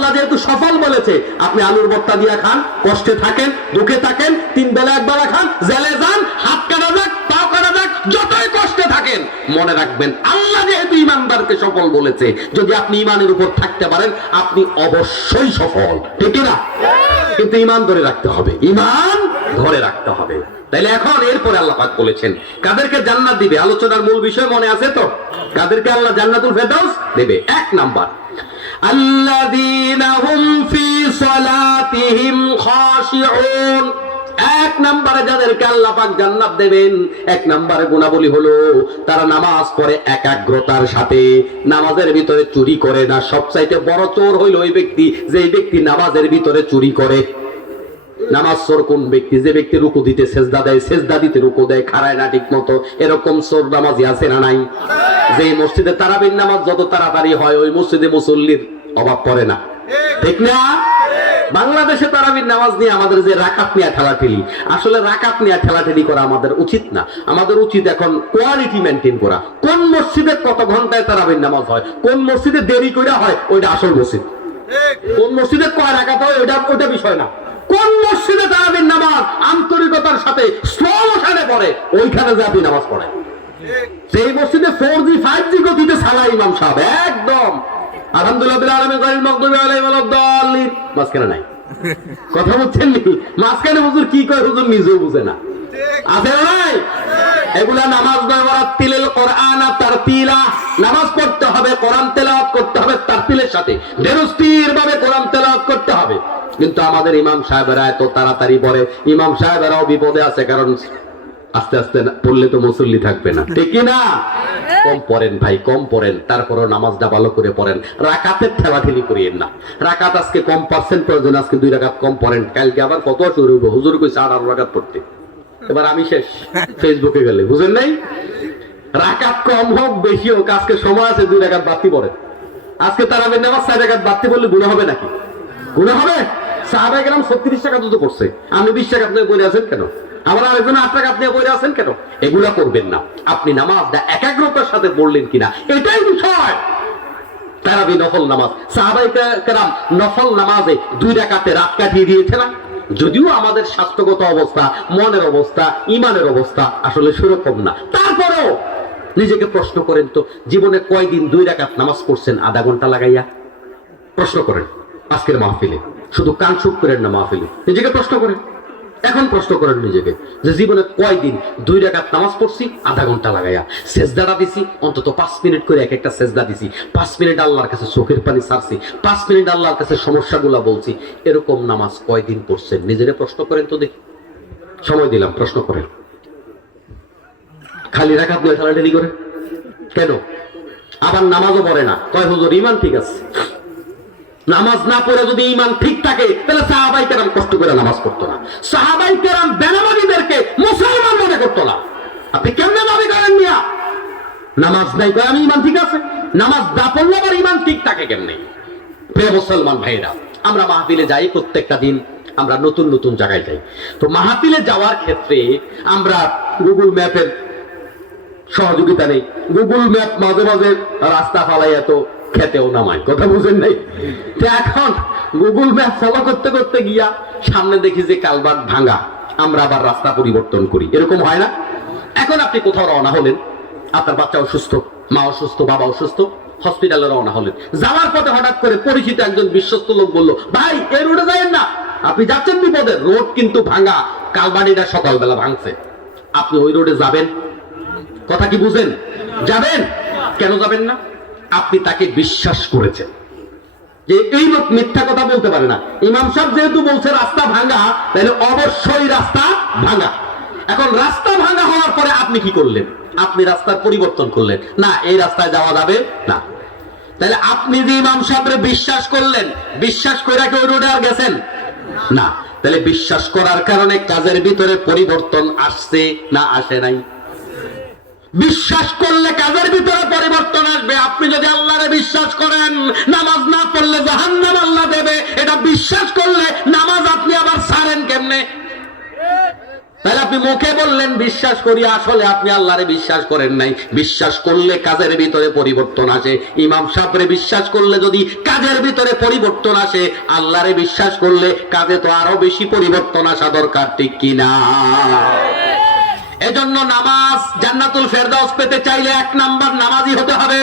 আল্লাহ যেহেতু সফল বলেছে, আপনি আলুর ভর্তা দিয়া খান, কষ্টে থাকেন, দুঃখে থাকেন, 3 বেলা 1 বেলা খান, জেলে যান, হাত কাটা যাক, পা কাটা যাক, যতই কষ্টে থাকেন, মনে রাখবেন আল্লাহ যেহেতু ইমানদারকে সফল বলেছে, যদি আপনি ইমানের উপর থাকতে পারেন আপনি অবশ্যই সফল, ঠিক না? কিন্তু ইমান ধরে রাখতে হবে, ইমান ধরে রাখতে হবে। তাইলে এখন এরপরে আল্লাহ পাক বলেছেন কাদেরকে জান্নাত দিবে। আলোচনার মূল বিষয় মনে আছে তো? কাদেরকে আল্লাহ জান্নাতুল ফেরদাউস দেবে? 1 নাম্বার, আল্লাযীনা হুম ফি সালাতিহিম খাশিউন। 1 নম্বরে যাদেরকে আল্লাহ পাক জান্নাত দেবেন, 1 নম্বরে গুণাবলী হলো তারা নামাজ পড়ে একাগ্রতার সাথে, নামাজের ভিতরে চুরি করে না। সবচাইতে বড় চোর হইল ওই ব্যক্তি যে ব্যক্তি নামাজের ভিতরে চুরি করে। নামাজ চোর কোন ব্যক্তি? যে ব্যক্তি রুকু দিতে সেজদা দেয়, সেজদা দিতে রুকু দেয়, খাড়ায় না ঠিক মতো, এরকম চোর নামাজি আছে না নাই? যে মসজিদে তারাবির নামাজ যত তাড়াতাড়ি হয় ওই মসজিদে মুসল্লির অভাব পড়ে না, ঠিক না? বাংলাদেশে তারাবির নামাজ নিয়ে আমাদের যে রাকাত নিয়ে ঠেলাঠেলি, আসলে রাকাত নিয়ে ঠেলাঠেলি করা আমাদের উচিত না। আমাদের উচিত এখন কোয়ালিটি মেনটেন করা। কোন মসজিদে কত ঘন্টায় তারাবির নামাজ হয়, কোন মসজিদে দেরি করে হয়, ওইটা আসল মসজিদ। কোন মসজিদে কয় রাকাত হয় ওইটা বিষয় না। কোন মসজিদে তারাবির নামাজ আন্তরিকতার সাথে স্লো মোশনে পড়ে, ওইখানে যে আপনি নামাজ পড়েন। সেই মসজিদে 4G 5G গতিতে সালা ইমাম সাহেব একদম আলহামদুলিল্লাহ বিল আলামিন গায়রুল মাগদুবি আলাইহিম ওয়ালাদ-দাল্লিন, মাঝখানে নাই। কথা বলছেন নি? মাঝখানে হুজুর কি কয় হুজুর নিজেও বুঝে না, আছে না নাই? এগুলা নামাজ নয়, ওয়ারাত্তিলিল কোরআনা তারতিলা। নামাজ পড়তে হবে, কোরআন তেলাওয়াত করতে হবে তারতিলের সাথে, ধীরস্থির ভাবে কোরআন তেলাওয়াত করতে হবে। কিন্তু আমাদের ইমাম সাহেবেরা এত তাড়াতাড়ি পড়ে, ইমাম সাহেবেরাও বিপদে আছে, কারণ আস্তে আস্তে পড়লে তো মুসল্লি থাকবে না, ঠিক না? কম পড়েন ভাই, কম পড়েন, তারপরও নামাজটা ভালো করে পড়েন। রাকাতের ঠেলাঠেলি করিয়েন না। রাকাত আজকে কম পার্সেন্ট প্রয়োজন, আজকে 2 রাকাত কম পড়েন, কালকে আবার কত শুরু হইব। হুজুর কইছে 18 রাকাত পড়তে, এবার আমি শেষ। ফেসবুকে গেলে বুঝেন নাই? রাকাত কম হোক বেশি হোক, আজকে সময় আছে 2 রাকাত বাড়তি পড়েন। আজকে তারাবির নামাজ 4 রাকাত বাড়তি পড়লে গুনাহ হবে নাকি? গুনাহ হবে? সাহাবায়ে কেরাম 36 রাকাত তো করছে, আপনি 20 রাকাত নিয়ে পড়ে আছেন কেন? আবার আরেকজন 8 রাকাত নিয়ে পড়ে আছেন কেন? এগুলা করবেন না। আপনি নামাজটা একাগ্রতার সাথে পড়লেন কিনা, এটাই বিষয়। তারাবি নফল নামাজ, সাহাবায়ে কেরাম নফল নামাজে 2 রাকাতে রাত কাটিয়ে দিয়েছে না? যদিও আমাদের স্বাস্থ্যগত অবস্থা, মনের অবস্থা, ইমানের অবস্থা আসলে সেরকম না, তারপরেও নিজেকে প্রশ্ন করেন তো, জীবনে কয়দিন 2 রাকাত নামাজ পড়ছেন আধা ঘন্টা লাগাইয়া? প্রশ্ন করেন আজকের মাহফিলে, শুধু কান চুপ করেন না, মাহফিলে নিজেকে প্রশ্ন করেন। এখন প্রশ্ন করেন নিজেকে যে জীবনে কয়দিন 2 রাকাত নামাজ পড়ছি আধা ঘন্টা লাগাইয়া? সেজদাটা দিছি অন্তত 5 মিনিট করে, এক একটা সেজদা দিছি, 5 মিনিট আল্লাহর কাছে চোখের পানি ছাড়ছি, 5 মিনিট আল্লাহর কাছে সমস্যাগুলা বলছি। এরকম নামাজ কয়দিন পড়ছেন? নিজেরে প্রশ্ন করেন তো দেখি। সময় দিলাম, প্রশ্ন করেন। খালি রাকাত নিয়ে ঠেলাঠেলি করে কেন? আবার নামাজও পড়ে না, কয় হুজুর ইমান ঠিক আছে। নামাজ না পড়ে যদি ইমান ঠিক থাকে তাহলে সাহাবায়ে কেরাম কষ্ট করে নামাজ পড়তো না। সাহাবায়ে কেরাম বেনামাজীদেরকে মুসলমান মনে করতো না। আপনি কেমনে দাবি করেন মিয়া নামাজ নাই কয় আমি ইমান ঠিক আছে? নামাজ না পড়লে আবার ইমান ঠিক থাকে কেমনে? প্রিয় মুসলমান ভাইরা, আমরা মাহফিলে যাই, প্রত্যেকটা দিন আমরা নতুন নতুন জায়গায় যাই। তো মাহফিলে যাওয়ার ক্ষেত্রে আমরা গুগল ম্যাপের সহযোগিতা নেই। গুগল ম্যাপ মাঝে মাঝে রাস্তা ফালাই এত খেতেও নামায়, কথা বুঝেন নাই? এখন গুগল ম্যাপ ফলো করতে করতে গিয়া সামনে দেখি যে কালভার্ট ভাঙা, আমরা আবার রাস্তা পরিবর্তন করি, এরকম হয় না? এখন আপনি কোথাও রওনা হলেন, আপনার বাচ্চা অসুস্থ, মা অসুস্থ, বাবা অসুস্থ, হসপিটালে রওনা হলেন। যাওয়ার পথে হঠাৎ করে পরিচিত একজন বিশ্বস্ত লোক বললো, ভাই এই রোডে যাবেন না, আপনি যাচ্ছেন বিপদে, রোড কিন্তু ভাঙা, কালভার্টটা সকালবেলা ভাঙছে। আপনি ওই রোডে যাবেন? কথা কি বুঝেন? যাবেন? কেন যাবেন না? আপনি তাকে বিশ্বাস করেছেন যে এই লোক মিথ্যা কথা বলতে পারে না। ইমাম সাহেব যেহেতু বলছে রাস্তা ভাঙা, তাহলে অবশ্যই রাস্তা ভাঙা। এখন রাস্তা ভাঙা হওয়ার পরে আপনি কি করলেন? আপনি রাস্তার পরিবর্তন করলেন, না এই রাস্তায় যাওয়া যাবে না। তাহলে আপনি যে ইমাম সাহেবরে বিশ্বাস করলেন, বিশ্বাস করে কি ওই রোডে আর গেছেন না? তাহলে বিশ্বাস করার কারণে কাজের ভিতরে পরিবর্তন আসছে না আসে নাই? বিশ্বাস করলে কাজের ভিতরে পরিবর্তন আসবে। আপনি যদি আল্লাহরে বিশ্বাস করেন, নামাজ না পড়লে জাহান্নাম আল্লাহ দেবে, এটা বিশ্বাস করলে নামাজ আপনি আবার ছাড়েন কেমনে? তাহলে আপনি মুখে বললেন বিশ্বাস করি, আসলে আপনি আল্লাহরে বিশ্বাস করেন নাই। বিশ্বাস করলে কাজের ভিতরে পরিবর্তন আসে। ইমাম সাহেবরে বিশ্বাস করলে যদি কাজের ভিতরে পরিবর্তন আসে, আল্লাহরে বিশ্বাস করলে কাজে তো আরো বেশি পরিবর্তন আসা দরকার, ঠিক কিনা? এজন্য নামাজ, জান্নাতুল ফেরদাউস পেতে চাইলে 1 নাম্বার নামাজি হতে হবে।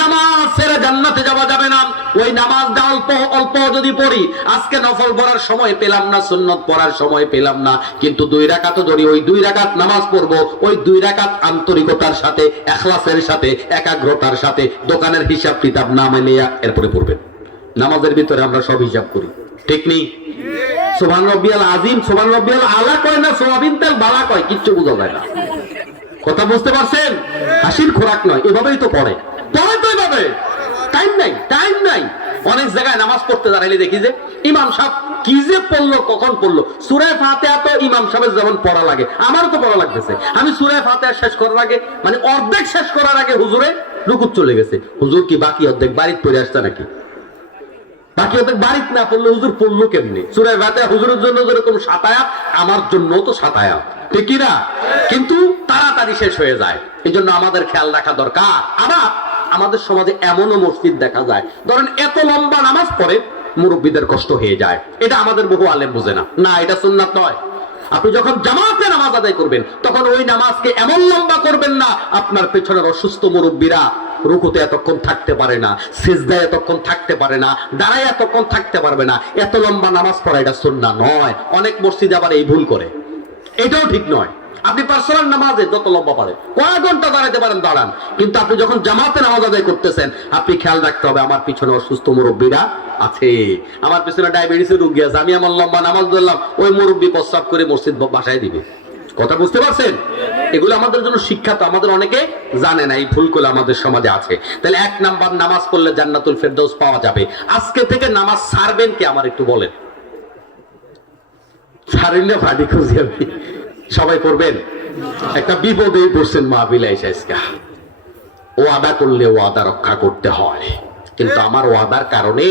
নামাজ ছেড়ে জান্নাতে যাওয়া যাবে না। ওই নামাজটা অল্প অল্প যদি পড়ি, আজকে নফল পড়ার সময় পেলাম না, সুন্নত পড়ার সময় পেলাম না, কিন্তু 2 রাকাত ধরি, ওই 2 রাকাত নামাজ পড়বো, ওই 2 রাকাত আন্তরিকতার সাথে, ইখলাসের সাথে, একাগ্রতার সাথে, দোকানের হিসাব কিতাব না মিলিয়ে এরপরে পড়বেন। নামাজের ভিতরে আমরা সব হিসাব করি, ঠিক নেই? সুবহান রাব্বিয়াল আযীম, সুবহান রাব্বিয়াল আলা কয় না, সোয়াবিন তেল বালা কয়, কিচ্ছু বোঝা যায় না। কথা বুঝতে পারছেন? হাসির খোরাক নয়, এভাবেই তো পড়ে তো এভাবে। টাইম নাই, টাইম নাই। অনেক জায়গায় নামাজ পড়তে দাঁড়াইলে দেখি যে ইমাম সাহেব কি যে পড়লো, কখন পড়লো। সূরা ফাতিহা তো ইমাম সাহেবের যেমন পড়া লাগে, আমারও তো পড়া লাগতেছে। আমি সূরা ফাতিহা শেষ করার আগে, মানে অর্ধেক শেষ করার আগে হুজুরে রুকুত চলে গেছে। হুজুর কি বাকি অর্ধেক বাড়িতে পড়ে আসছে নাকি? বাকি অর্ধেক বাড়িতে না পড়লে হুজুর পড়লো কেমনি? সূরা ফাতিহা হুজুরের জন্য যেরকম 7 আয়াত, আমার জন্য তো 7 আয়াত, ঠিক কি না? কিন্তু তাড়াতাড়ি শেষ হয়ে যায়। এই জন্য আমাদের খেয়াল রাখা দরকার। আবার আমাদের সমাজে এমনও মসজিদ দেখা যায়, ধরেন এত লম্বা নামাজ পড়ে মুরব্বীদের কষ্ট হয়ে যায়। এটা আমাদের বহু আলেম বুঝে না। না, এটা সুন্নাত নয়। আপনি যখন জামাতে নামাজ আদায় করবেন, তখন ওই নামাজকে এমন লম্বা করবেন না আপনার পেছনের অসুস্থ মুরব্বীরা রুকুতে এতক্ষণ থাকতে পারে না, সিজদায় এতক্ষণ থাকতে পারে না, দাঁড়ায় এতক্ষণ থাকতে পারবে না। এত লম্বা নামাজ পড়া এটা সুন্নাত নয়। অনেক মসজিদে আবার এই ভুল করে, এটাও ঠিক নয়। আপনি পার্সোনাল নামাজে যত লম্বা পারেন, কয়েক ঘন্টা দাঁড়াতে পারেন দাঁড়ান, কিন্তু আপনি যখন জামাতে নামাজ আদায় করতেছেন, আপনি খেয়াল রাখতে হবে আমার পিছনে অসুস্থ মুরব্বীরা আছে, আমার পিছনে ডায়াবেটিসের রোগী আছে। আমি এমন লম্বা নামাজ ধরলাম, ওই মুরব্বী প্রস্রাব করে মসজিদ বাসায় দিবে। কথা বুঝতে পারছেন? এগুলো আমাদের জন্য শিক্ষা, তো আমাদের অনেকে জানে না, এই ভুলগুলো আমাদের সমাজে আছে। তাহলে 1 নাম্বার নামাজ পড়লে জান্নাতুল ফেরদাউস পাওয়া যাবে। আজকে থেকে নামাজ ছাড়বেন কি আমার একটু বলেন? ছাড়িলে ভাটি খুঁজি আমি। সবাই করবেন? একটা বিপদে পড়ছেন মাহফিলে এসে। ওয়াদা করলে ওয়াদা রক্ষা করতে হয়, কিন্তু আমার ওয়াদার কারণে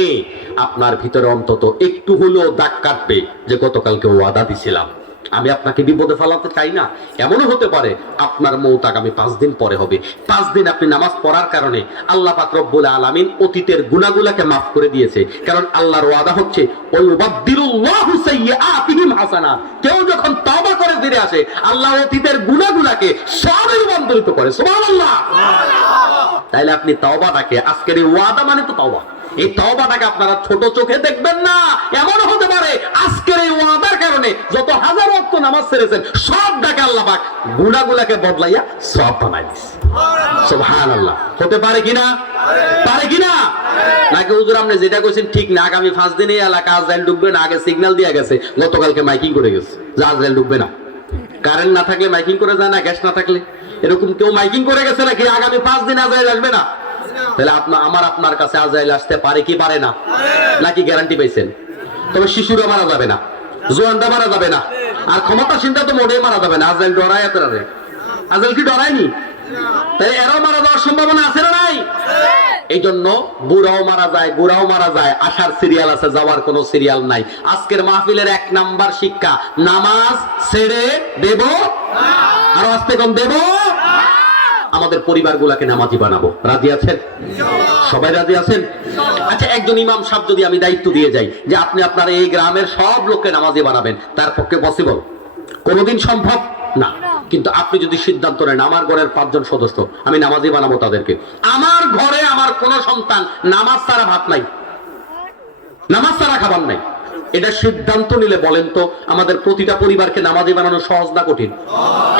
আপনার ভিতরে অন্তত একটু হলেও দাগ কাটবে যে গতকালকে ওয়াদা দিছিলাম। আমি আপনাকে বিপদে ফেলাতে চাই না। এমনও হতে পারে আপনার মৌত আগামী 5 দিন পরে হবে। 5 দিন আপনি নামাজ পড়ার কারণে আল্লাহ পাক রব্বুল আলামিন অতীতের গুনাহগুলোকে মাফ করে দিয়েছে। কারণ আল্লাহর ওয়াদা হচ্ছে ওয়া ইউবাদদিলুল্লাহু সাইয়্যাতিহিম হাসানাত। কেউ যখন তওবা করে ফিরে আসে, আল্লাহ অতীতের গুনাহগুলোকে সবে রূপান্তরিত করে। সুবহানাল্লাহ। তাইলে আপনি তওবাটাকে, আজকের এই ওয়াদা মানে তো তওবা, এই তওবাটাকে আপনারা ছোট চোখে দেখবেন না। এমন হতে পারে আজকের এই ওয়াদার কারণে যত হাজার ওয়াক্ত নামাজ ছেড়েছেন সবটাকে আল্লাহ পাক গুনাহগুলোকে বদলাইয়া সওয়াব বানাই দিয়েছে। সুবহানাল্লাহ। হতে পারে কিনা? পারে কিনা? নাকি হুজুর আপনি যেটা কইছেন ঠিক না, আগামী 5 দিনে এলাকা আজরাইল ঢুকবে না, আগে সিগন্যাল দিয়ে গেছে, গতকালকে মাইকিং করে গেছে যে আজরাইল ঢুকবে না। কারেন্ট না থাকলে মাইকিং করে যায় না, গ্যাস না থাকলে? এরকম কেউ মাইকিং করে গেছে নাকি আগামী 5 দিন আজরাইল আসবে না? তাহলে আপনার কাছে আজরাইল আসতে পারে কি পারে না? নাকি গ্যারান্টি পাইছেন? তবে শিশুরা মারা যাবে না, জোয়ানরা মারা যাবে না, আর ক্ষমতাসীনরা তো মোটেই মারা যাবে না। আজরাইল ডরায় আপনারা? আজরাইল কি ডরায়নি? তাহলে এরাও মারা যাওয়ার সম্ভাবনা আছে না নাই? এই জন্য বুড়াও মারা যায়, বুড়াও মারা যায়, আসার সিরিয়াল আছে, যাওয়ার কোনো সিরিয়াল নাই। আজকের মাহফিলের 1 নাম্বার শিক্ষা, নামাজ ছেড়ে দেব না। আর আস্তে কম দেব না। আমাদের পরিবারগুলোকে নামাজি বানাবো। রাজি আছেন? সবাই রাজি আছেন? আচ্ছা, একজন ইমাম সাহেব যদি আমি দায়িত্ব দিয়ে যাই যে আপনি আপনার এই গ্রামের সব লোককে নামাজি বানাবেন, তার পক্ষে পসিবল? কোনোদিন সম্ভব না। কিন্তু আপনি যদি সিদ্ধান্ত নেন আমার ঘরের 5 জন সদস্য আমি নামাজি বানাবো তাদেরকে, আমার ঘরে আমার কোন সন্তান নামাজ ছাড়া ভাত নাই, নামাজ ছাড়া খাবার নাই, এটা সিদ্ধান্ত নিলে বলেন তো আমাদের প্রতিটা পরিবারকে নামাজি বানানো সহজ না কঠিন?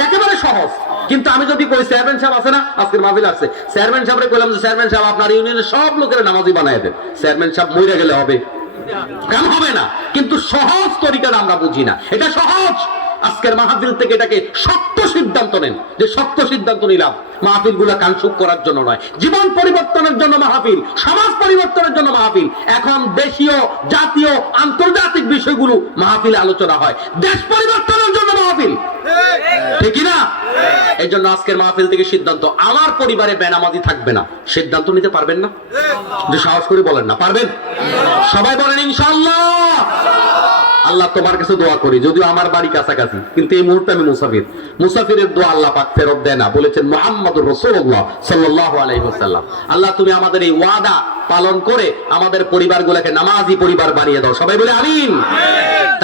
একেবারে সহজ। কিন্তু আমি যদি কই চেয়ারম্যান সাহেব আছে না, আজকের মাহফিল আসছে, চেয়ারম্যান সাহেবরে কইলাম যে চেয়ারম্যান সাহেব আপনার ইউনিয়নের সব লোকের নামাজি বানায় দেন, চেয়ারম্যান সাহেব মরে গেলে হবে? কেন হবে না? কিন্তু সহজ তরিকাটা আমরা বুঝি না। এটা সহজ। আজকের মাহফিল থেকে এটাকে শক্ত সিদ্ধান্ত নেন, যে শক্ত সিদ্ধান্ত নিলাম মাহফিল গুলা কানসুক করার জন্য নয়, জীবন পরিবর্তনের জন্য মাহফিল, সমাজ পরিবর্তনের জন্য মাহফিল। এখন দেশীয়, জাতীয়, আন্তর্জাতিক বিষয়গুলো মাহফিলে আলোচনা হয়, দেশ পরিবর্তনের জন্য মাহফিল, ঠিক না? এই জন্য আজকের মাহফিল থেকে সিদ্ধান্ত, আমার পরিবারে বেনামাজি থাকবে না। সিদ্ধান্ত নিতে পারবেন না? যে সাহস করে বলেন না পারবেন? সবাই বলেন ইনশাআল্লাহ। আল্লাহ তোমার কাছে দোয়া করি, যদিও আমার বাড়ি কাছাকাছি, কিন্তু এই মুহূর্তে আমি মুসাফির। মুসাফিরের দোয়া আল্লাহ পাক ফেরত দেয় না। বলেছেন মুহাম্মদুর রাসূলুল্লাহ সাল্লাল্লাহু আলাইহি ওয়াসাল্লাম, আল্লাহ তুমি আমাদের এই ওয়াদা পালন করে আমাদের পরিবারগুলোকে নামাজি পরিবার বানিয়ে দাও। সবাই বলে আমিন।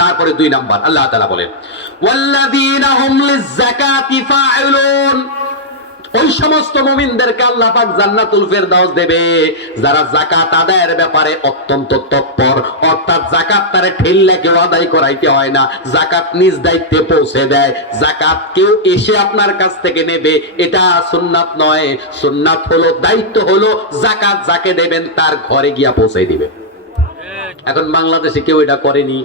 তারপরে 2 নাম্বার আল্লাহ তাআলা বলেন ওয়াল্লাযীনা হুম লিয-যাকাতি ফাঈলুন, ওই সমস্ত মুমিনদেরকে আল্লাহ পাক জান্নাতুল ফেরদাউস দেবে যারা যাকাত আদায়ের ব্যাপারে অত্যন্ত তৎপর, অর্থাৎ যাকাত তারে ঠেললে কেউ আদায় করাইতে হয় না, যাকাত নিজ দায়িত্বে পৌঁছে দেয়। যাকাত কেউ এসে আপনার কাছ থেকে নেবে এটা সুন্নাত নয়, সুন্নাত হলো, দায়িত্ব হলো যাকাত যাকে দেবেন তার ঘরে গিয়া পৌঁছে দিবে। এখন বাংলাদেশে কেউ এটা করেনি,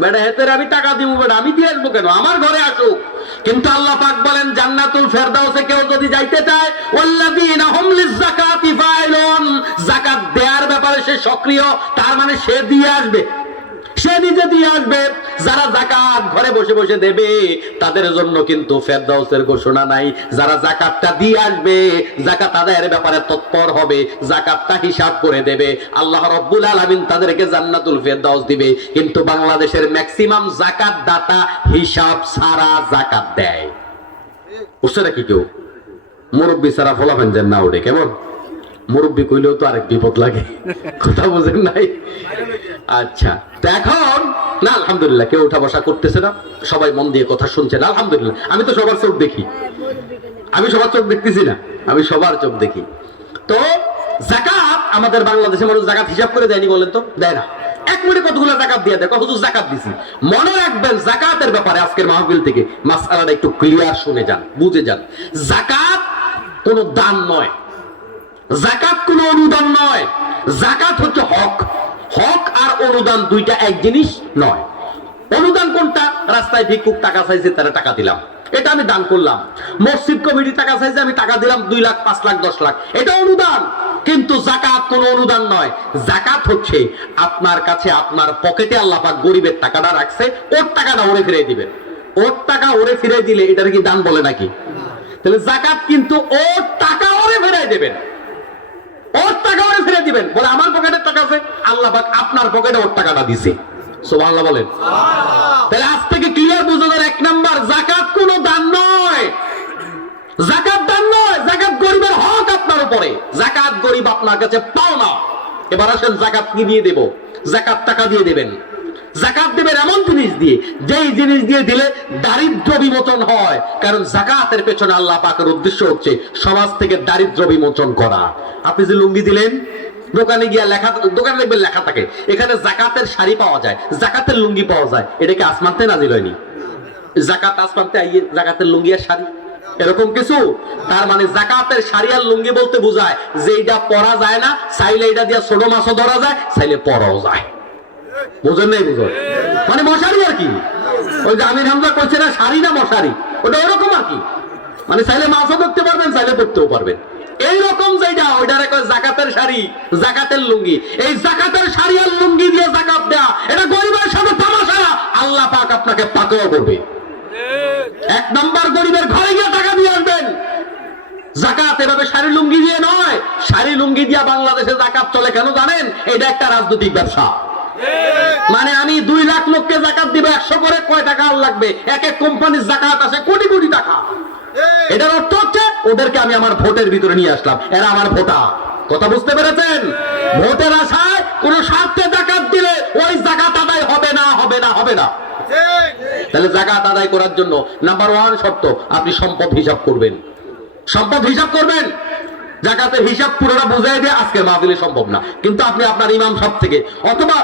বেটা হেতের আমি টাকা দিব, বেটা আমি দিয়ে আসবো কেন, আমার ঘরে আসুক। কিন্তু আল্লাহ পাক বলেন জান্নাতুল ফেরদাউসে কেউ যদি যাইতে চায়, ওয়াল্লাযীনা হুম লিয-যাকাতি ফাঈলুন, যাকাত দেওয়ার ব্যাপারে সে সক্রিয়, তার মানে সে দিয়ে আসবে, সে নিজে দিয়ে আসবে। যারা যাকাত ঘরে বসে বসে দেবে তাদের জন্য কিন্তু ফেরদাউসের ঘোষণা নাই। যারা যাকাতটা দিয়ে আসবে, যাকাত আদায়ের ব্যাপারে তৎপর হবে, যাকাতটা হিসাব করে দেবে, আল্লাহ রাব্বুল আলামিন তাদেরকে জান্নাতুল ফেরদাউস দিবে। কিন্তু বাংলাদেশের ম্যাক্সিমাম যাকাত দাতা হিসাব ছাড়া যাকাত দেয়। বুঝছে নাকি কেউ? মুরব্বি ছাড়া ফলাফেন যেন না ওঠে, কেমন? মুরব্বি কইলেও তো আরেক বিপদ লাগে, কথা বুঝেন নাই? আচ্ছা, তো এখন না আলহামদুলিল্লাহ কেউ উঠা বসা করতেছে না, সবাই মন দিয়ে কথা শুনছেন আলহামদুলিল্লাহ। আমি তো সবার চোখ দেখি, আমি সবার চোখ দেখতেছি না, আমি সবার চোখ দেখি। তো যাকাত আমাদের বাংলাদেশের মানুষ যাকাত হিসাব করে দেয়নি বলেন তো? দেয় না। 1 মিনিটে কতগুলো যাকাত দিয়ে দেয়, হুজুর যাকাত দিছি। মনে রাখবেন যাকাতের ব্যাপারে আজকের মাহফিল থেকে মাসআলাটা একটু ক্লিয়ার শুনে যান, বুঝে যান। যাকাত কোনো দান নয়, যাকাত কোনো অনুদান নয়, যাকাত হচ্ছে হক। হক আর অনুদান দুইটা এক জিনিস নয়। অনুদান কোনটা? রাস্তায় ভিক্ষুক টাকা চাইছে, তারা টাকা দিলাম, এটা আমি দান করলাম। মসজিদ কমিটি টাকা চাইছে, আমি টাকা দিলাম 2 লাখ 5 লাখ 10 লাখ, এটা অনুদান। কিন্তু যাকাত কোনো অনুদান নয়। যাকাত হচ্ছে আপনার কাছে, আপনার পকেটে আল্লাহ পাক গরিবের টাকাটা রাখছে, ওর টাকাটা ওরে ফিরিয়ে দিবেন। ওর টাকা ওরে ফিরিয়ে দিলে এটার কি দান বলে নাকি? তাহলে যাকাত কিন্তু ওর টাকা ওরে ফিরিয়ে দেবেন, ওর টাকা ওরে ফিরিয়ে দিবেন। বলে আমার পকেটের টাকা আছে, আল্লাহ পাক আপনার পকেটে ওর টাকাটা দিছে। সুবহানাল্লাহ বলেন। তাহলে আজ থেকে ক্লিয়ার বুঝানোর 1 নাম্বার, যাকাত কোনো দান নয়, যাকাত দান নয়, যাকাত গরিবের হক আপনার উপরে, যাকাত গরিব আপনার কাছে পাও না। এবার আসেন যাকাত কি দিয়ে দেব? যাকাত টাকা দিয়ে দেবেন। যাকাত দেবেন এমন জিনিস দিয়ে, যেই জিনিস দিয়ে দিলে দারিদ্র বিমোচন হয়। কারণ যাকাতের পেছনে আল্লাহ পাকের উদ্দেশ্য হচ্ছে সমাজ থেকে দারিদ্র বিমোচন করা। আপনি যে লুঙ্গি দিলেন, দোকানে গিয়া লেখা, দোকানে দেখবেন লেখা থাকে এখানে যাকাতের শাড়ি পাওয়া যায়, যাকাতের লুঙ্গি পাওয়া যায়, এটাকে আসমানতে নাজিল হয়নি? যাকাত আসমানতে আইয়ে যাকাতের লুঙ্গি আর শাড়ি এরকম কিছু? তার মানে যাকাতের শাড়ি আর লুঙ্গি বলতে বোঝায় যে এটা পরা যায় না, চাইলে এটা দিয়ে ছোট মাছও ধরা যায়, চাইলে পরাও যায়। বুঝেন নাই? বুঝুন মানে মশারি আর কি। ওই যে আমির হামজা কইছে না শাড়ি না মশারি, ওটা ওরকম আর কি। মানে চাইলে মাছও ধরতে পারবেন, চাইলে পড়তেও পারবেন, এইরকম যেটা ওইটারে কয় যাকাতের শাড়ি, যাকাতের লুঙ্গি। এই যাকাতের শাড়ি আর লুঙ্গি দিয়ে যাকাত দেয়া এটা গরিবের সাথে তামাশা। আল্লাহ পাক আপনাকে পাকড়াও করবে। 1 নাম্বার গরিবের ঘরে গিয়ে টাকা দিয়ে আসবেন। যাকাত এভাবে শাড়ি লুঙ্গি দিয়ে নয়। শাড়ি লুঙ্গি দিয়া বাংলাদেশে যাকাত চলে কেন জানেন? এটা একটা রাজনৈতিক ব্যবসা। মানে আমি 2 লাখ লোককে যাকাত দিব, 100 করে কয় টাকা লাগবে? এক এক কোম্পানির যাকাত আসে কোটি কোটি টাকা। এটার অর্থ হচ্ছে ওদেরকে আমি আমার ভোটের ভিতরে নিয়ে আসলাম, এরা আমার ভোটার। কথা বুঝতে পেরেছেন? ভোটের আশায় কোন স্বার্থে যাকাত দিলে ওই যাকাত আদায় হবে না, হবে না, হবে না। তাহলে যাকাত আদায় করার জন্য নাম্বার 1 শর্ত, আপনি সম্পদ হিসাব করবেন। সম্পদ হিসাব করবেন। যাকাতের হিসাব পুরোটা বুঝাই দিয়ে আজকের মাহফিলে সম্ভব না, কিন্তু আপনি আপনার ইমাম সাহেব থেকে, অথবা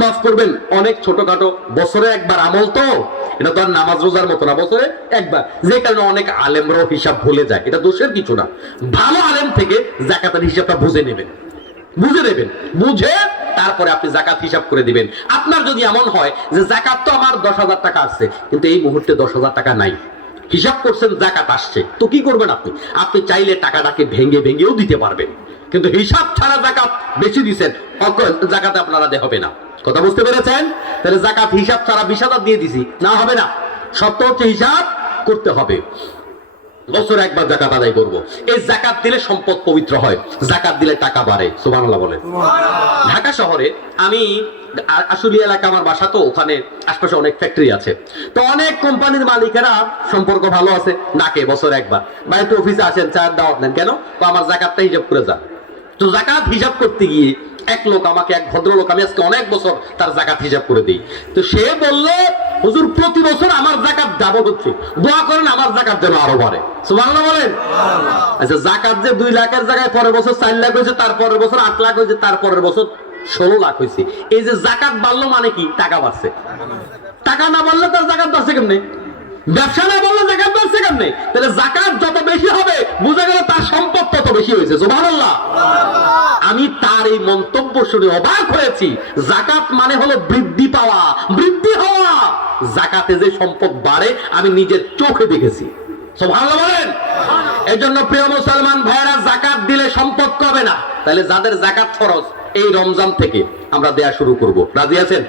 মাফ করবেন অনেক ছোটখাটো বছরে একবার আমল, তো এটা তো আর নামাজ রোজার মতো না, বছরে একবার, যে কারণে অনেক আলেমরাও হিসাব ভুলে যায়। এটা দোষের কিছু না, ভালো আলেম থেকে যাকাতের হিসাবটা বুঝে নেবেন, বুঝে নেবেন, বুঝে তারপরে আপনি যাকাত হিসাব করে দিবেন। আপনার যদি এমন হয় যে যাকাত তো আমার 10,000 টাকা আসছে, কিন্তু এই মুহূর্তে 10,000 টাকা নাই, হিসাব করছেন যাকাত আসছে, তো কি করবেন আপনি? আপনি চাইলে টাকাটাকে ভেঙে ভেঙেও দিতে পারবেন, কিন্তু হিসাব ছাড়া যাকাত বেশি দিচ্ছেন, যাকাত আপনারা হবে না। কথা বুঝতে পেরেছেন? তাহলে যাকাত হিসাব ছাড়া 20,000 দিয়ে দিছি, না, হবে না। শর্ত হচ্ছে হিসাব করতে হবে। বছরে একবার জাকাত আদায় করব। এই জাকাত দিলে সম্পদ পবিত্র হয়, জাকাত দিলে টাকা বাড়ে। সুবহানাল্লাহ বলেন। ঢাকা শহরে আমি আশুলিয়া এলাকা আমার বাসা, তো ওখানে আশপাশে অনেক ফ্যাক্টরি আছে, তো অনেক কোম্পানির মালিকেরা সম্পর্ক ভালো আছে, নাকে বছর একবার বাড়িতে অফিসে আসেন, চায়ের দাওয়াত নেন, কেন? তো আমার জাকাতটা হিসাব করে যান। তো জাকাত হিসাব করতে গিয়ে এক লোক আমাকে, এক ভদ্রলোক, আমি আজকে অনেক বছর তার জাকাত হিসাব করে দিই, তো সে বললো হুজুর প্রতি বছর আমার জাকাত ডাবল হচ্ছে, দোয়া করেন আমার জাকাত যেন আরো বাড়ে। সুবহানাল্লাহ বলেন। আচ্ছা, জাকাত যে 2 লাখের জায়গায় পরের বছর 4 লাখ হয়েছে, তারপরের বছর 8 লাখ হয়েছে, তারপরের বছর 16 লাখ হয়েছে, এই যে জাকাত বাড়লো মানে কি? টাকা বাড়ছে। টাকা না বাড়লে তার জাকাত বাড়ছে কেমনে? ব্যবসা না বললে জাকাত বাড়ছে কেমনে? তাহলে জাকাত যত বেশি হবে বুঝা গেল তার সম্পদ তত বেশি হয়েছে। সুবহানাল্লাহ। আমি তার এই মন্তব্য শুনে অবাক হয়েছি। জাকাত মানে হলো বৃদ্ধি পাওয়া, বৃদ্ধি হওয়া। জাকাতে যে সম্পদ বাড়ে আমি নিজের চোখে দেখেছি। সুবহানাল্লাহ বলেন। এজন্য প্রিয় মুসলমান ভাইরা, জাকাত দিলে সম্পদ কমে না। তাহলে যাদের জাকাত ফরজ, এই রমজান থেকে আমরা দেয়া শুরু করব। রাজি আছেন?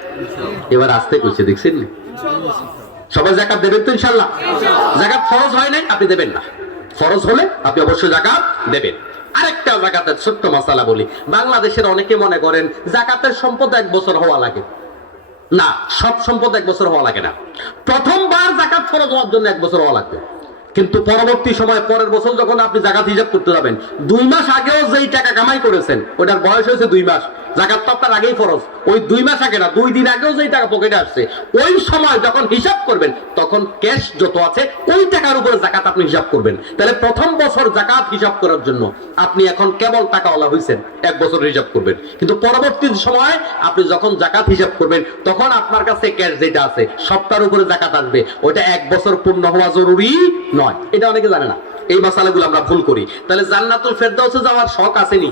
এবার আসতে কইছে, দেখছেন না? সবাই জাকাত দেবেন তো ইনশাআল্লাহ? জাকাত ফরজ হয় নাই, আপনি দেবেন না। ফরজ হলে আপনি অবশ্যই জাকাত দেবেন। আরেকটা জাকাতের ছোট্ট মাসালা বলি। বাংলাদেশের অনেকে মনে করেন জাকাতের সম্পদ 1 বছর হওয়া লাগে। না, সব সম্পদ 1 বছর হওয়া লাগে না। প্রথমবার জাকাত ফরজ হওয়ার জন্য 1 বছর হওয়া লাগবে, কিন্তু পরবর্তী সময় পরের বছর যখন আপনি জাকাত হিসাব করতে যাবেন, 2 মাস আগেও যেই টাকা কামাই করেছেন ওটার বয়স হয়েছে 2 মাস, জাকাত তো আপনার আগেই ফরজ। ওই 2 মাস আগে না, 2 দিন আগেও যেই টাকা পকেটে আসছে, ওই সময় যখন হিসাব করবেন তখন ক্যাশ যত আছে ওই টাকার উপরে জাকাত আপনি হিসাব করবেন। তাহলে প্রথম বছর জাকাত হিসাব করার জন্য আপনি এখন কেবল টাকাওয়ালা হয়েছেন, 1 বছর হিসাব করবেন, কিন্তু পরবর্তী সময় আপনি যখন জাকাত হিসাব করবেন তখন আপনার কাছে ক্যাশ যেটা আছে সবটার উপরে জাকাত আসবে। ওটা 1 বছর পূর্ণ হওয়া জরুরি নয়। এটা অনেকে জানে না, এই মাসালাগুলো আমরা ভুল করি। তাহলে জান্নাতুল ফেরদাউসে যাওয়ার শখ আসেনি?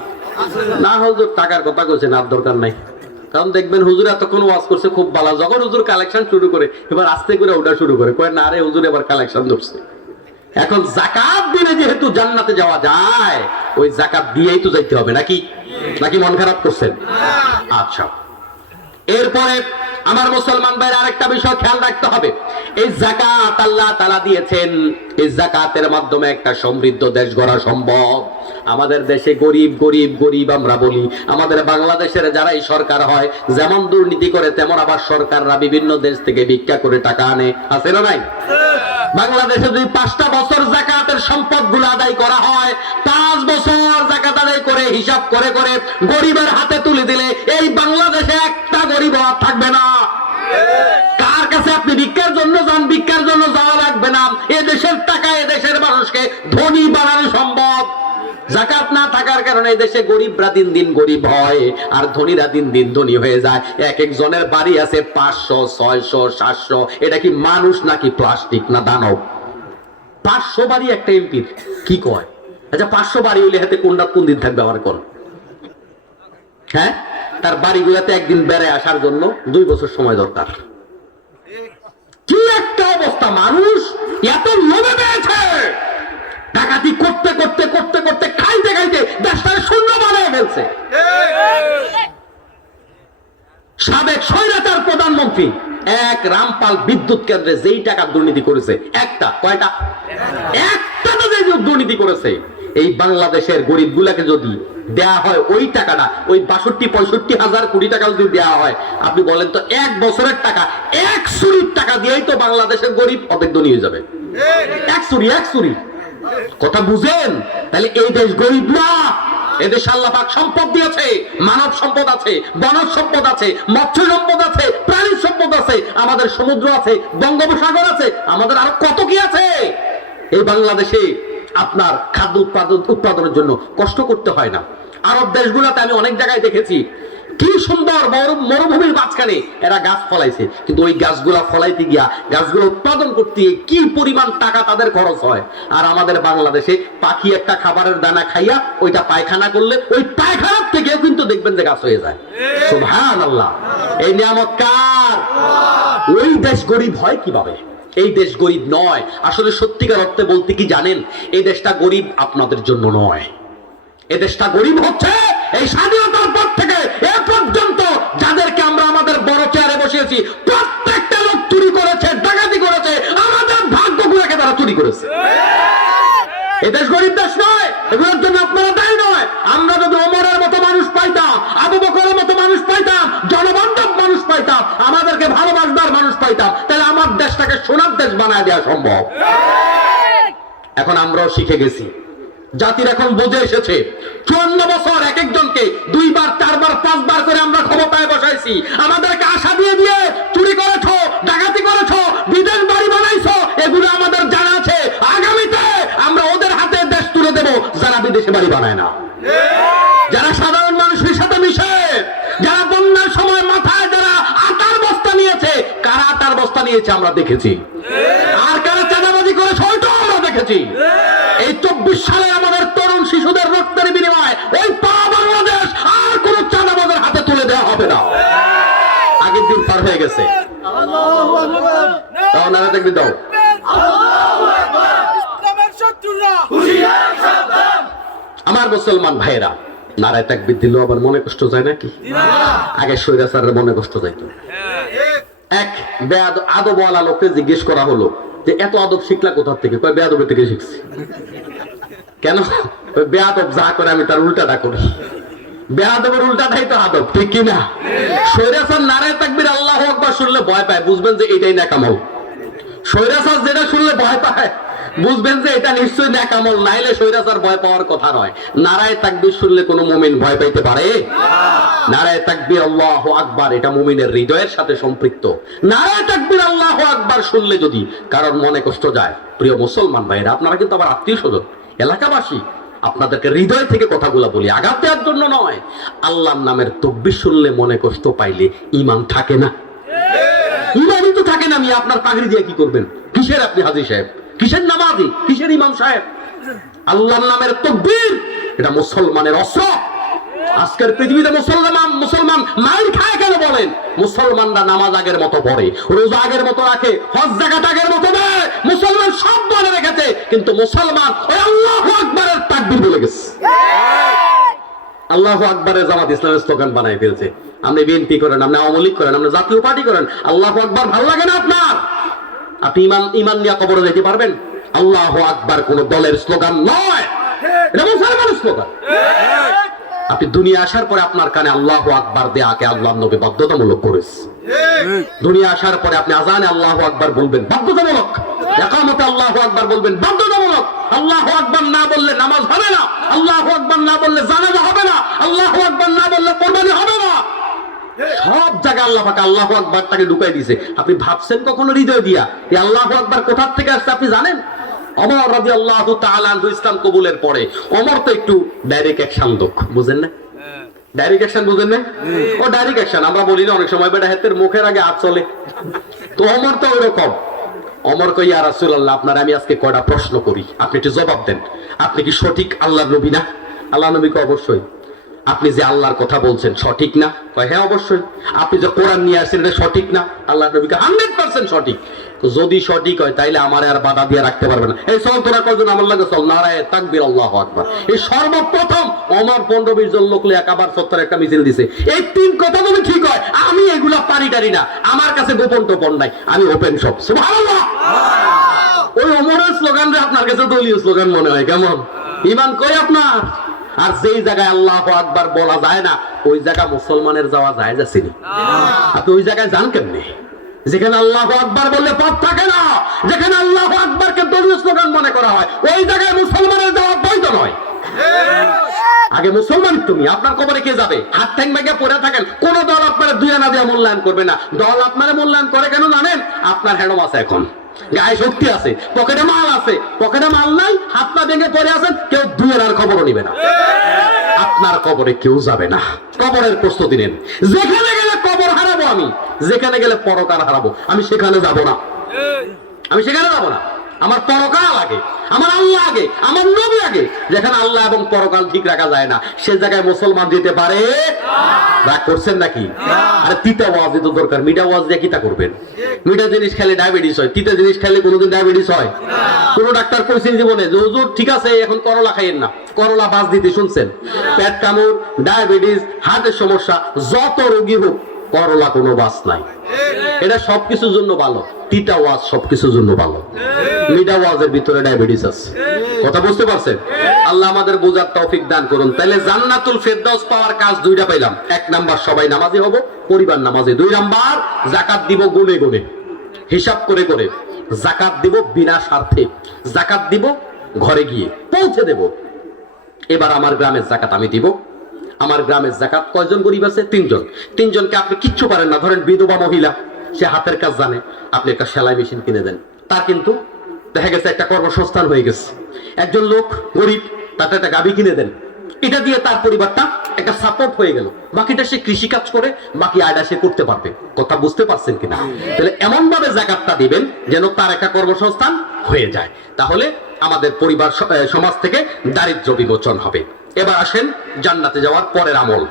না, হুজুর টাকার কথা কইছেন, আর দরকার নাই। কারণ দেখবেন হুজুর এতক্ষণ ওয়াজ করছে খুব ভালো, যখন হুজুর কালেকশন শুরু করে এবার আস্তে করে ওটা শুরু করে, কয় না রে হুজুর এবার কালেকশন ধরছে। এখন জাকাত দিলে যেহেতু জান্নাতে যাওয়া যায়, ওই জাকাত দিয়েই তো যাইতে হবে, নাকি? নাকি মন খারাপ করছেন? আচ্ছা, এরপরে আমার মুসলমান ভাইরা আরেকটা বিষয় খেয়াল রাখতে হবে। এই জাকাত আল্লাহ তাআলা দিয়েছেন, এই জাকাতের মাধ্যমে একটা সমৃদ্ধ দেশ গড়া সম্ভব। আমাদের দেশে গরিব গরিব গরিব আমরা বলি। আমাদের বাংলাদেশের যারা এই সরকার হয়, যেমন দুর্নীতি করে তেমন আবার সরকাররা বিভিন্ন দেশ থেকে ভিক্ষা করে টাকা আনে, আছে না নাই? বাংলাদেশে যদি 5টা বছর জাকাতের সম্পদগুলো আদায় করা হয়, 5 বছর জাকাত আদায় করে হিসাব করে করে গরিবের হাতে তুলে দিলে এই বাংলাদেশে একটা গরিব আর থাকবে না। কার কাছে আপনি ভিক্ষার জন্য যান, ভিক্ষার জন্য যাওয়া লাগবে না। এ দেশের টাকা এ দেশের মানুষকে ধনী বানানো সম্ভব। জাকাত না থাকার কারণে দেশে গরিবরা দিন দিন গরিব হয় আর ধনীরা দিন দিন ধনী হয়ে যায়। এক একজনের বাড়ি আছে 500, 600, 700। এটা কি মানুষ নাকি প্লাস্টিক না দানব? 500 বাড়ি একটা এমপির, কি কয়? আচ্ছা, 500 বাড়ি হইলে হাতে কোনটা কোন দিন থাকবে আমার কোন? হ্যাঁ, তার বাড়িগুলোতে একদিন বেড়ে আসার জন্য 2 বছর সময় দরকার। কি একটা অবস্থা! মানুষ এত লোভে পেয়েছে, ডাকাতি করতে করতে করতে করতে খাইতে খাইতে দেশটাকে শূন্য বানিয়ে ফেলছে। সাবেক স্বৈরাচার প্রধানমন্ত্রী এক রামপাল বিদ্যুৎ কেন্দ্রে যেই টাকা দুর্নীতি করেছে, একটা কয়টা? একটা তো যে দুর্নীতি করেছে, এই বাংলাদেশের গরিব গুলাকে যদি দেয়া হয় ওই টাকাটা, ওই 62-65 হাজার কোটি টাকা যদি দেওয়া হয়, আপনি বলেন তো 1 বছরের টাকা, 1 চুরির টাকা দিয়েই তো বাংলাদেশের গরিব অর্ধেক ধনী হয়ে যাবে। 1 চুরি। কথা বুঝেন? তাহলে এই দেশ গরিব না, এদেশ আল্লাহ পাক সম্পদ দিয়েছে। মানব সম্পদ আছে, বনজ সম্পদ আছে, মৎস্য সম্পদ আছে, প্রাণী সম্পদ আছে, আমাদের সমুদ্র আছে, বঙ্গোপসাগর আছে, আমাদের আরো কত কি আছে। এই বাংলাদেশে আপনার খাদ্য উৎপাদনের জন্য কষ্ট করতে হয় না। আরব দেশগুলোতে আমি অনেক জায়গায় দেখেছি কি সুন্দর মরুভূমির মাঝখানে এরা গাছ ফলাইছে, কিন্তু ওই গাছগুলা ফলাইতে গিয়া গাছগুলো উৎপাদন করতে কি পরিমাণ টাকা তাদের খরচ হয়। আর আমাদের বাংলাদেশে পাখি একটা খাবারের দানা খাইয়া ওইটা পায়খানা করলে ওই পায়খানার থেকেও কিন্তু দেখবেন যে গাছ হয়ে যায়। সুবহানাল্লাহ। এই নিয়ামত কার? ওই দেশ গরিব হয় কিভাবে? এই দেশ গরিব নয়। আসলে সত্যিকার অর্থে বলতে কি জানেন, এই দেশটা গরিব আপনাদের জন্য নয়। এই দেশটা গরিব হচ্ছে এই স্বাধীনতার পর থেকে এ পর্যন্ত যাদেরকে আমরা আমাদের বড় চেয়ারে বসিয়েছি, প্রত্যেকটা লোক চুরি করেছে, ডাকাতি করেছে, আমাদের ভাগ্যগুলোকে তারা চুরি করেছে। এদেশ গরিব দেশ নয়, এগুলোর জন্য আপনারা দায়ী নয়। আমরা যদি ওমরের মতো মানুষ পাইতাম, আবু বকরের মতো মানুষ পাইতাম, জনবান্ধব মানুষ পাইতাম, আমাদেরকে ভালোবাসবার মানুষ পাইতাম, তাহলে আমার দেশটাকে সোনার দেশ বানায় দেওয়া সম্ভব। এখন আমরাও শিখে গেছি, জাতির এখন বুঝে এসেছে। 54 বছর এক একজনকে 2 বার 4 বার 5 বার করে আমরা ক্ষমতায় বসাইছি। আমাদেরকে আশা দিয়ে দিয়ে চুরি করেছো, ডাকাতি করেছো, বিদেশ বাড়ি বানাইছো, এগুলো আমাদের জানা আছে। আগামীতে আমরা ওদের হাতে দেশ তুলে দেব যারা বিদেশে বাড়ি বানায় না, যারা সাধারণ মানুষের সাথে মিশে, যারা বন্যার সময় মাথায় যারা আটার বস্তা নিয়েছে। কারা আটার বস্তা নিয়েছে আমরা দেখেছি, আর কারা চাঁদাবাজি করেছে ওইটাও আমরা দেখেছি। এই 24 সালে আমাদের তরুণ শিশুদের রক্তের বিনিময়ে ওই বাংলাদেশ আর কোন চাঁদাবাজের হাতে তুলে দেওয়া হবে না। আগের দিন পার হয়ে গেছে। নারা দেখবি দাও। আমার মুসলমান ভাইয়েরা, নারায় তাকবীর দিলেও আবার মনে কষ্ট যায় নাকি? আগে স্বৈরাচারের মনে কষ্ট যাইত। এক আদবওয়ালা লোককে জিজ্ঞেস করা হলো যে এত আদব শিখলা কোথা থেকে? কয় বেয়াদবের থেকে শিখছি। কেন? বেয়াদব যা করে আমি তার উল্টাটা করি। বেয়াদবের উল্টাটাই তো আদব, ঠিক কিনা? স্বৈরাচার নারায় তাকবীর আল্লাহু আকবার শুনলে ভয় পায়, বুঝবেন যে এটাই নেকামল। স্বৈরাচার যেটা শুনলে ভয় পায়, বুঝবেন যে এটা নিশ্চয়ই নেকামল, নাইলে স্বৈরাচার ভয় পাওয়ার কথা নয়। নারায় তাকবীর শুনলে কোনো মুমিন ভয় পাইতে পারে? নারায় তাকবীর আল্লাহু আকবার এটা মুমিনের হৃদয়ের সাথে সম্পৃক্ত। নারায় তাকবীর আল্লাহু আকবার শুনলে যদি কারণ মনে কষ্ট যায়, প্রিয় মুসলমান ভাইরা, আপনারা কিন্তু আবার আত্মীয়-স্বজন, এলাকাবাসী, আপনাদেরকে হৃদয় থেকে কথাগুলো বলি, আঘাত দেওয়ার জন্য নয়। আল্লাহর নামের তাকবীর শুনলে মনে কষ্ট পাইলে ঈমান থাকে না। ঈমানই তো থাকে না। আমি আপনার পাগড়ি দিয়ে কি করবেন? কিসের আপনি হাজী সাহেব? কিসের নামাজি? কিসের ইমাম সাহেব? আল্লাহর নামের তাকবীর এটা মুসলমানের অস্ত্র। আজকের পৃথিবীতে মুসলমান মাইর খায় কেন বলেন? মুসলমানরা নামাজ আগের মতো পড়ে, রোজা আগের মতো রাখে, হজ যাকাত আগের মতো দেয়, মুসলমান সব মনে রেখেছে, কিন্তু মুসলমান ওই আল্লাহু আকবারের তাকবীর ভুলে গেছে। আল্লাহু আকবারের জামাত ইসলামের স্লোগান বানাই ফেলছে। আপনি বিএনপি করেন, আপনি আওয়ামী লীগ করেন, আপনি জাতীয় পার্টি করেন, আল্লাহু আকবার ভালো লাগে না আপনার? আপনি ঈমান নিয়ে কবরে যেতে পারবেন? আল্লাহু আকবার কোন দলের স্লোগান নয়, এটা মুসলমানের স্লোগান। আপনি দুনিয়া আসার পরে আপনার কানে আল্লাহু আকবার দেয়াকে আল্লাহর নবী বাধ্যতামূলক করেছে। দুনিয়া আসার পরে আপনি আযানে আল্লাহু আকবার বলবেন, বাধ্যতামূলক। ইকামতে আল্লাহু আকবার বলবেন, বাধ্যতামূলক। আল্লাহু আকবার না বললে নামাজ হবে না, আল্লাহু আকবার না বললে জানাজা হবে না, আল্লাহু আকবার না বললে কুরবানি হবে না। সব জায়গায় আল্লাহ পাক আল্লাহু আকবারটাকে ঢুকাই দিয়েছে। আপনি ভাবছেন কখনো হৃদয় দিয়া এই আল্লাহু আকবার কোথা থেকে আসছে আপনি জানেন? ওমর রাদিয়াল্লাহু তাআলা আনহু ইসলাম কবুলের পরে ওমর তো একটু ডাইরেক্ট অ্যাকশন লোক, বুঝেন না? ডাইরেক্ট অ্যাকশন বুঝেন না? ও ডাইরেক্ট অ্যাকশন আমরা বলি না অনেক সময় বেটা হাতের মুখের আগে হাত চলে, তো ওমর তো ওরকম। ওমর কই, ইয়া রাসূলুল্লাহ, আপনার আমি আজকে কয়টা প্রশ্ন করি, আপনি একটু জবাব দেন। আপনি কি সঠিক আল্লাহর নবী না? আল্লাহর নবী কয়, অবশ্যই। আপনি যে আল্লাহর কথা বলছেন সঠিক না? কয়, হ্যাঁ অবশ্যই। আপনি যে কোরআন নিয়ে আসছেন এটা সঠিক না? আল্লাহর নবী কয়, 100% সঠিক। যদি সঠিক হয় তাইলে আমার আর বাধা দিয়ে রাখতে পারবে না। এই চল তোরা কয়জন আমার লাগে চল, নারায়ে তাকবীর আল্লাহু আকবার। এই সর্বপ্রথম ওমর 15-20 জন লোক লিয়ে কাবার চত্বরে একটা মিছিল দিছে। এই 3 কথা যদি ঠিক হয়, আমি এগুলা পারি না, আমার কাছে গোপন টোপন নাই, আমি ওপেন সব। সুবহানাল্লাহ। ওই ওমরের স্লোগান যে আপনার কাছে দলীয় স্লোগান মনে হয়, কেমন? ঈমান কই আপনার? আর যেই জায়গায় আল্লাহু আকবার বলা যায় না, ওই জায়গা মুসলমানের যাওয়া যায় যাচ্ছে না। আপনি ওই জায়গায় যান কেমনে? যেখানে আল্লাহু আকবার বললে পথ থাকে না, যেখানে আল্লাহু আকবারকে দলীয় স্লোগান মনে করা হয়, ওই জায়গায় মুসলমানের যাওয়া বৈধ নয়। আগে মুসলমান তুমি, আপনার কবরে কে যাবে? হাত ঠ্যাং ভেঙে পড়ে থাকেন, কোন দল আপনার দুই আনা দিয়ে মূল্যায়ন করবে না। দল আপনার মূল্যায়ন করে কেন জানেন? আপনার হ্যান্ডম আছে, এখন গায়ে শক্তি আছে, পকেটে মাল আছে। পকেটে মাল নাই, হাত পা ভেঙে পড়ে আছেন, কেউ দুই আনার খবরও নিবে না। আপনার কবরে কেউ যাবে না। কবরের প্রস্তুতি নেন। যেখানে গেলে কবর হারাবো আমি, যেখানে গেলে পরকাল হারাবো, আমি সেখানে যাব না। আমি সেখানে যাব না। আমার পরকাল আগে, আমার আল্লাহ আগে, আমার নবী আগে। যেখানে আল্লাহ এবং পরকাল ঠিক রাখা যায় না, সে জায়গায় মুসলমান যেতে পারে? রাগ করছেন নাকি? আরে তিতা ওয়াজ তো দরকার। মিঠা ওয়াজ দিয়ে কিতা করবেন? মিঠা জিনিস খেলে ডায়াবেটিস হয়, তিতা জিনিস খেলে কোনোদিন ডায়াবেটিস হয়? কোন ডাক্তার কইছেন জীবনে যে হুজুর ঠিক আছে এখন করলা খাইয়েন না? করলা বাস দিতে শুনছেন? পেট কামড়, ডায়াবেটিস, হার্টের সমস্যা, যত রোগী হোক, করলা কোনো বাস নাই। এটা সবকিছুর জন্য ভালো। তিতা ওয়াজ সবকিছুর জন্য ভালো, মিডা ওয়াজের ভিতরে ডায়াবেটিস আছে। কথা বুঝতে পারছেন? আল্লাহ আমাদের বোঝার তৌফিক দান করুন। তাহলে জান্নাতুল ফেরদাউস পাওয়ার কাজ দুইটা পাইলাম। এক নাম্বার, সবাই নামাজি হব, পরিবার নামাজি। দুই নাম্বার, যাকাত দিব গুনে গুনে, হিসাব করে করে যাকাত দিব, বিনা স্বার্থে যাকাত দিব, ঘরে গিয়ে পৌঁছে দেব। এবার আমার গ্রামের যাকাত আমি দিব। আমার গ্রামের যাকাত কয়জন গরিব আছে? 3 জন। 3 জনকে আপনি কিচ্ছু পারেন না, ধরেন বিধবা মহিলা, সে হাতের কাজ জানে, আপনি একটা সেলাই মেশিন কিনে দেন, তার কিন্তু দেখা গেছে একটা কর্মসংস্থান হয়ে গেছে। একজন লোক গরিব, তাতে একটা গাভী কিনে দেন, এটা দিয়ে তার পরিবারটা একটা সাপোর্ট হয়ে গেল। বাকিটা সে কৃষি কাজ করে, বাকি আয়টা সে করতে পারবে। কথা বুঝতে পারছেন কিনা? তাহলে এমন ভাবে যাকাতটা দিবেন যেন তার একটা কর্মসংস্থান হয়ে যায়, তাহলে আমাদের পরিবার সমাজ থেকে দারিদ্র্য বিমোচন হবে। এবার আসেন জান্নাতে যাওয়ার পরের আমল।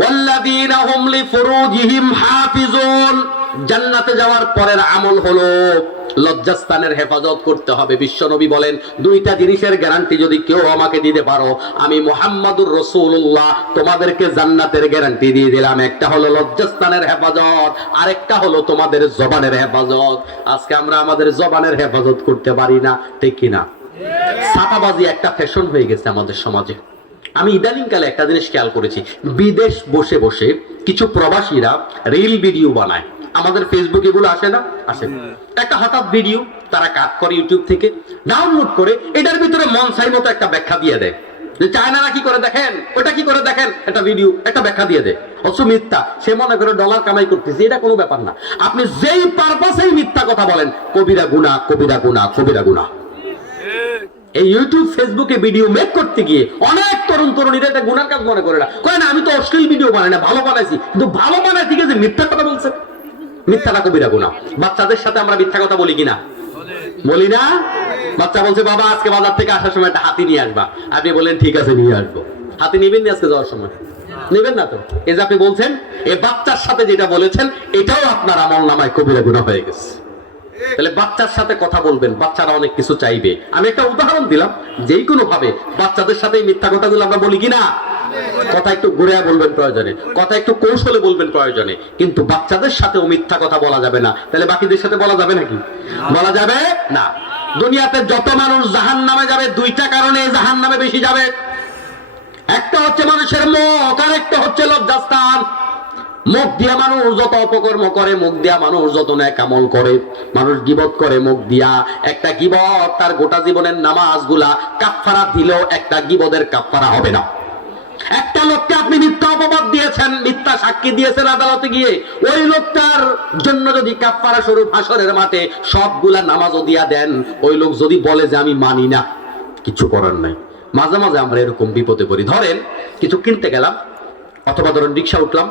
ওয়াল্লাযীনা হুম লিফুরুজিহিম হাফিজুন। জান্নাতে যাওয়ার পরের আমল হলো লজ্জাস্থানের হেফাজত করতে হবে। বিশ্বনবী বলেন, 2টা জিনিসের গ্যারান্টি যদি কেউ আমাকে দিতে পারো, আমি মুহাম্মাদুর রাসূলুল্লাহ তোমাদেরকে জান্নাতের গ্যারান্টি দিয়ে দিলাম। একটা হলো লজ্জাস্থানের হেফাজত, আরেকটা হলো তোমাদের জবানের হেফাজত। আজকে আমরা আমাদের জবানের হেফাজত করতে পারি না, ঠিক কিনা? সাতাবাজি একটা ফ্যাশন হয়ে গেছে আমাদের সমাজে। আমি ইদানিং কালে একটা জিনিস খেয়াল করেছি, বিদেশ বসে বসে কিছু প্রবাসীরা রিল ভিডিও বানায়। আমাদের ফেসবুকে এগুলো আসে না? আসে। একটা হঠাৎ ভিডিও তারা কাট করে ইউটিউব থেকে ডাউনলোড করে, এটার ভিতরে মন চাই মতো একটা ব্যাখ্যা দিয়ে দেয়, যে চায়নারা কি করে দেখেন, ওটা কি করে দেখেন, একটা ভিডিও একটা ব্যাখ্যা দিয়ে দেয়। অথচ মিথ্যা, সে মনে করে ডলার কামাই করতেছে, এটা কোনো ব্যাপার না। আপনি যেই পারপাসেই মিথ্যা কথা বলেন, কবিরা গুনাহ, কবিরা গুনাহ, কবিরা গুনাহ। এই ইউটিউব ফেসবুকে ভিডিও মেক করতে গিয়ে অনেক তরুণ তরুণীরা এটা গুনার কাজ মনে করে না, কয় না আমি তো অশ্লীল ভিডিও বানাই না, ভালো বানাইছি। কিন্তু ভালো বানাই থেকে যে মিথ্যা কথা বলছে, মিথ্যাটা কবিরা গুনাহ। বাচ্চাদের সাথে আমরা মিথ্যা কথা বলি কিনা? বলি না? বাচ্চা বলছে, বাবা আজকে বাজার থেকে আসার সময় একটা হাতি নিয়ে আসবা। আপনি বলেন ঠিক আছে নিয়ে আসবো। হাতি নেবেন না আজকে যাওয়ার সময়? নেবেন না তো। এই যে আপনি বলছেন, এই বাচ্চার সাথে যেটা বলেছেন এটাও আপনার আমল নামায় কবিরা গুনাহ হয়ে গেছে। তাহলে বাচ্চার সাথে কথা বলবেন, বাচ্চারা অনেক কিছু চাইবে। আমি একটা উদাহরণ দিলাম, যেই কোনো ভাবে বাচ্চাদের সাথে মিথ্যা কথাগুলো আমরা বলি কিনা? কথা একটু ঘুরে বলবেন প্রয়োজনে, কথা একটু কৌশলে বলবেন প্রয়োজনে, কিন্তু বাচ্চাদের সাথেও মিথ্যা কথা বলা যাবে না। তাহলে বাকিদের সাথে বলা যাবে নাকি? বলা যাবে না। দুনিয়াতে যত মানুষ জাহান্নামে যাবে, 2টা কারণে জাহান্নামে বেশি যাবে। একটা হচ্ছে মানুষের মুখ, আর একটা হচ্ছে লজ্জাস্থান। মুখ দিয়া মানুষ যত অপকর্ম করে, মুখ দিয়া মানুষ যত নেক আমল করে, মানুষ গীবত করে মুখ দিয়া। একটা গীবত তার গোটা জীবনের নামাজগুলা কাফারা দিলেও একটা গীবতের কাফারা হবে না। একটা লোককে আপনি মিথ্যা অপবাদ দিয়েছেন, মিথ্যা সাক্ষী দিয়েছেন আদালতে গিয়ে, ওই লোকটার জন্য যদি কাফারা স্বরূপ হাসরের মাঠে সবগুলা নামাজও দিয়া দেন, ওই লোক যদি বলে যে আমি মানি না, কিছু করার নাই। মাঝে মাঝে আমরা এরকম বিপদে পড়ি। ধরেন কিছু কিনতে গেলাম, অথবা ধরেন রিক্সা উঠলাম,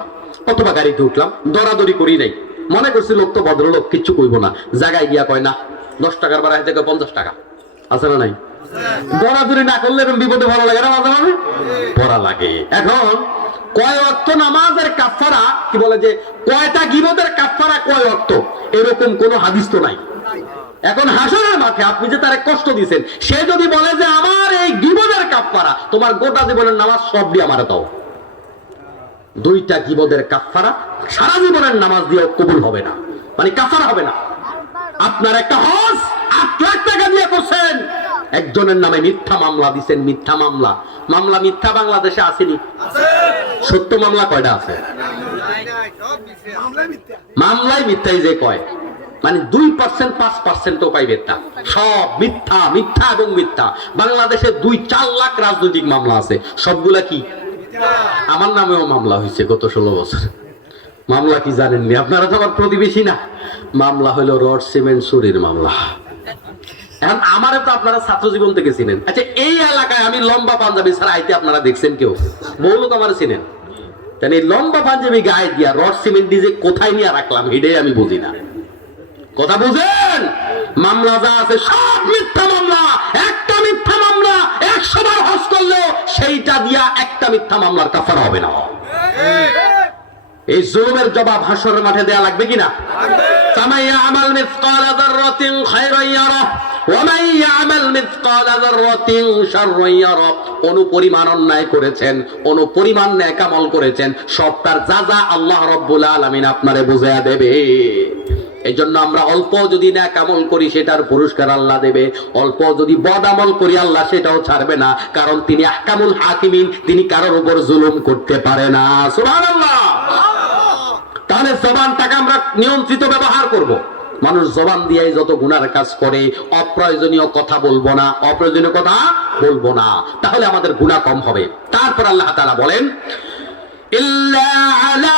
অথবা গাড়িতে উঠলাম, দরাদরি করি নাই, মনে করছি লোক তো ভদ্রলোক, কিচ্ছু কইব না। জায়গায় গিয়া কয় না 10 টাকার ভাড়া থেকে 50 টাকা আছে না নাই? দরাদরি না করলে এরকম বিপদে ভালো লাগে না? মাঝে মাঝে পড়া লাগে। এখন কয় ওয়াক্ত নামাজের কাফারা কি বলে, যে কয়টা গীবতের কাফারা কয় ওয়াক্ত, এরকম কোনো হাদিস তো নাই। এখন হাসরের মাঠে আপনি যে তারে কষ্ট দিয়েছেন, সে যদি বলে যে আমার এই গীবতের কাফারা তোমার গোটা জীবনের নামাজ সব দিয়ে আমারে দাও, 2টা গীবতের কাফারা সারা জীবনের নামাজ দিয়ে কবুল হবে না, মানে কাফারা হবে না। আপনার একটা হজ 8 লাখ টাকা দিয়ে করছেন, একজনের নামে মিথ্যা মামলা দিচ্ছেন, মিথ্যা মামলা। মামলা মিথ্যা বাংলাদেশে আসেনি? সত্য মামলা কয়টা আছে? মামলাই মিথ্যাই যে কয়, মানে 2% 5% পাইবে তা, সব মিথ্যা, মিথ্যা এবং মিথ্যা। বাংলাদেশে 2-4 লাখ রাজনৈতিক মামলা আছে, সবগুলা কি? আমার নামেও মামলা হয়েছে গত 16 বছর। মামলা কি জানেননি? আপনারা তো আমার প্রতিবেশী না। মামলা হলো রড সিমেন্ট চুরির মামলা। এখন আমারে তো আপনারা ছাত্র জীবন থেকে চিনেন। আচ্ছা, এই এলাকায় আমি লম্বা পাঞ্জাবি ছাড়া আইতে আপনারা দেখছেন কেউ? বহু লোক আমার চিনেন। তাহলে এই লম্বা পাঞ্জাবি গায়ে দিয়া রড সিমেন্ট দিয়ে কোথায় নিয়ে রাখলাম, এটাই আমি বুঝি না। কথা বুঝেন? মামলা যা আছে সব মিথ্যা মামলা। একটা মিথ্যা মামলা 100 বার হজ করলেও সেইটা দিয়া একটা মিথ্যা মামলার কাফারা হবে না। এই জুলুমের জবাব হাসরের মাঠে দেয়া লাগবে কিনা? ফামান ইয়ামাল মিসকালা যাররাতিন খায়রান ইয়ারা ওয়া মান ইয়ামাল মিসকালা যাররাতিন শাররান ইয়ারা। অনুপরিমাণ অন্যায় করেছেন, অনুপরিমাণ নেক আমল করেছেন, সবটার যা যা আল্লাহ রাব্বুল আলামিন আপনারে বুঝায়া দেবে। এই জন্য আমরা অল্প যদি নেক আমল করি সেটার পুরস্কার আল্লাহ দেবে, অল্প যদি বদ আমল করি আল্লাহ সেটাও ছাড়বে না, কারণ তিনি আহকামুল হাকিমিন, তিনি কারোর উপর জুলুম করতে পারে না। সুবহানাল্লাহ। তাহলে জবানটাকে আমরা নিয়ন্ত্রিত ব্যবহার করব। মানুষ জবান দিয়েই যত গুনার কাজ করে, অপ্রয়োজনীয় কথা বলবো না, অপ্রয়োজনীয় কথা বলবো না, তাহলে আমাদের গুনাহ কম হবে। তারপর আল্লাহ তাআলা বলেন ইল্লা আলা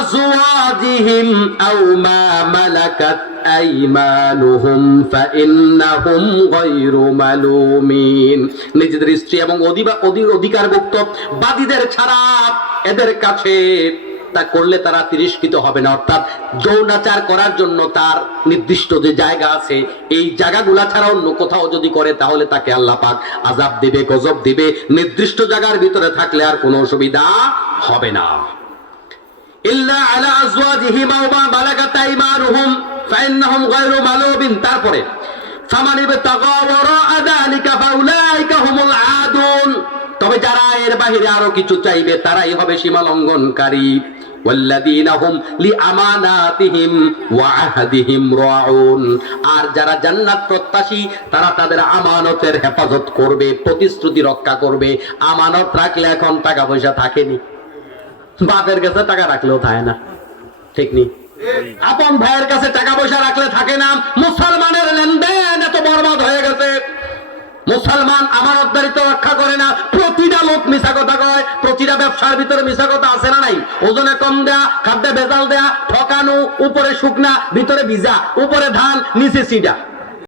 আজওয়াজিহিম আও মা মালাকাত আইমানুহুম ফাইন্নাহুম গায়রু মালুমিন। নিজেদের স্ত্রী এবং অধিকারভুক্ত বাদীদের ছাড়া এদের কাছে তা করলে তারা তিরস্কৃত হবে না, অর্থাৎ যৌনাচার করার জন্য তার নির্দিষ্ট যে জায়গা আছে এই জায়গাগুলা ছাড়া অন্য কোথাও যদি করে তাহলে তাকে আল্লাহ পাক আযাব দিবে, গজব দিবে। নির্দিষ্ট জায়গার ভিতরে থাকলে আর কোনো অসুবিধা হবে না। ইল্লা আলা আজওয়াজিহিম আও মা মালাকাত আইমানুহুম ফাইন্নাহুম গায়রু মালুমিন। তারপরে ফামান ইবতাগা ওয়ারাআ যালিকা ফাউলাইকা হুমুল আদুন। তবে যারা এর বাহিরে আরো কিছু চাইবে তারাই হবে সীমা লঙ্ঘনকারী। ওয়াল্লাযীনা হুম লিআমানাতিহিম ওয়া আহদিহিম রাউন। আর যারা জান্নাত প্রত্যাশী তারা তাদের আমানতের হেফাজত করবে, প্রতিশ্রুতি রক্ষা করবে। আমানত রাখলে এখন টাকা পয়সা থাকেনি, বাপের কাছে টাকা রাখলেও থাকে না, ঠিক নেই? আপন ভাইয়ের কাছে টাকা পয়সা রাখলে থাকে না। মুসলমানের লেনদেন এত বরবাদ হয়ে গেছে, মুসলমান আমানতদারিত্ব রক্ষা করে না। প্রতিটা লোক মিছা কথা কয়, প্রতিটা ব্যবসার ভিতরে মিছা কথা আছে না নাই? ওজনে কম দেয়া, খাদ্যে ভেজাল দেয়া, ঠকানো, উপরে শুকনা ভিতরে ভিজা, উপরে ধান নিচে সিডা।